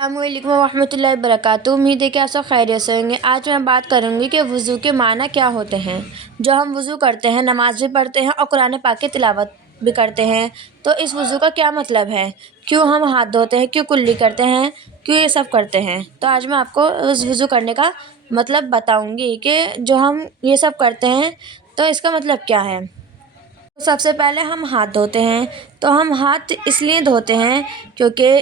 السلام علیکم ورحمۃ اللہ وبرکاتہ۔ امید ہے کہ آپ سب خیریت سے ہوں گے۔ آج میں بات کروں گی کہ وضو کے معنی کیا ہوتے ہیں۔ جو ہم وضو کرتے ہیں، نماز بھی پڑھتے ہیں اور قرآن پاک کی تلاوت بھی کرتے ہیں، تو اس وضو کا کیا مطلب ہے؟ کیوں ہم ہاتھ دھوتے ہیں؟ کیوں کلی کرتے ہیں؟ کیوں یہ سب کرتے ہیں؟ تو آج میں آپ کو اس وضو کرنے کا مطلب بتاؤں گی کہ جو ہم یہ سب کرتے ہیں تو اس کا مطلب کیا ہے۔ سب سے پہلے ہم ہاتھ دھوتے ہیں، تو ہم ہاتھ اس لیے دھوتے ہیں کیونکہ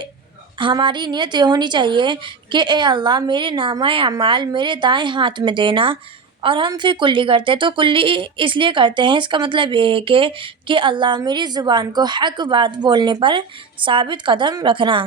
ہماری نیت یہ ہونی چاہیے کہ اے اللہ میرے نامہ اعمال میرے دائیں ہاتھ میں دینا۔ اور ہم پھر کلی کرتے ہیں، تو کلی اس لیے کرتے ہیں، اس کا مطلب یہ ہے کہ اللہ میری زبان کو حق بات بولنے پر ثابت قدم رکھنا۔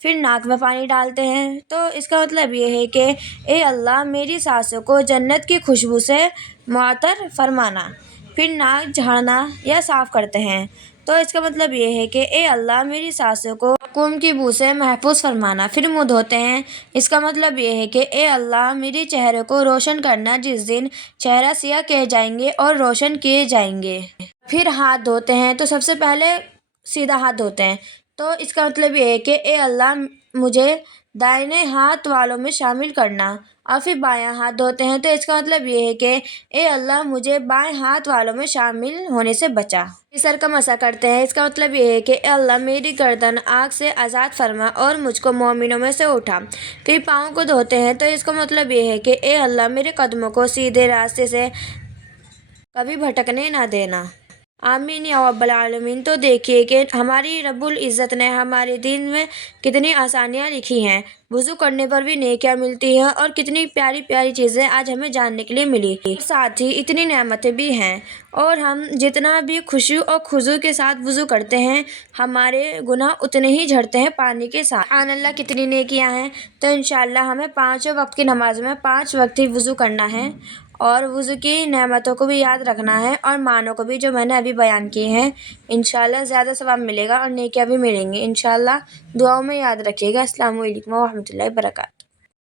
پھر ناک میں پانی ڈالتے ہیں، تو اس کا مطلب یہ ہے کہ اے اللہ میری سانسوں کو جنت کی خوشبو سے معطر فرمانا۔ پھر ناک جھاڑنا یا صاف کرتے ہیں، تو اس کا مطلب یہ ہے کہ اے اللہ میری سانسوں کو زقوم کی بو سے محفوظ فرمانا۔ پھر منہ دھوتے ہیں، اس کا مطلب یہ ہے کہ اے اللہ میرے چہرے کو روشن کرنا جس دن چہرہ سیاہ کیے جائیں گے اور روشن کیے جائیں گے۔ پھر ہاتھ دھوتے ہیں، تو سب سے پہلے سیدھا ہاتھ دھوتے ہیں، تو اس کا مطلب یہ ہے کہ اے اللہ مجھے دائیں ہاتھ والوں میں شامل کرنا۔ اور پھر بایاں ہاتھ دھوتے ہیں، تو اس کا مطلب یہ ہے کہ اے اللہ مجھے بائیں ہاتھ والوں میں شامل ہونے سے بچا۔ سر کا مسح کرتے ہیں، اس کا مطلب یہ ہے کہ اے اللہ میری گردن آگ سے آزاد فرما اور مجھ کو مومنوں میں سے اٹھا۔ پھر پاؤں کو دھوتے ہیں، تو اس کا مطلب یہ ہے کہ اے اللہ میرے قدموں کو سیدھے راستے سے کبھی بھٹکنے نہ دینا۔ آمین یا رب العالمین۔ تو دیکھیے کہ ہماری رب العزت نے ہمارے دین میں کتنی آسانیاں لکھی ہیں، وضو کرنے پر بھی نیکیاں ملتی ہیں، اور کتنی پیاری پیاری چیزیں آج ہمیں جاننے کے لیے ملی۔ ساتھ ہی اتنی نعمتیں بھی ہیں، اور ہم جتنا بھی خوشی اور خضوع کے ساتھ وضو کرتے ہیں ہمارے گناہ اتنے ہی جھڑتے ہیں پانی کے ساتھ۔ سبحان اللہ، کتنی نیکیاں ہیں۔ تو انشاءاللہ ہمیں 5 وقت کی نماز میں 5 وقت ہی وضو کرنا ہے، اور وضو کی نعمتوں کو بھی یاد رکھنا ہے اور معنوں کو بھی جو میں نے ابھی بیان کیے ہیں۔ انشاءاللہ زیادہ ثواب ملے گا اور نیکیاں بھی ملیں گی۔ انشاءاللہ دعاؤں میں یاد رکھیے گا۔ السلام علیکم ورحمۃ اللہ وبرکاتہ۔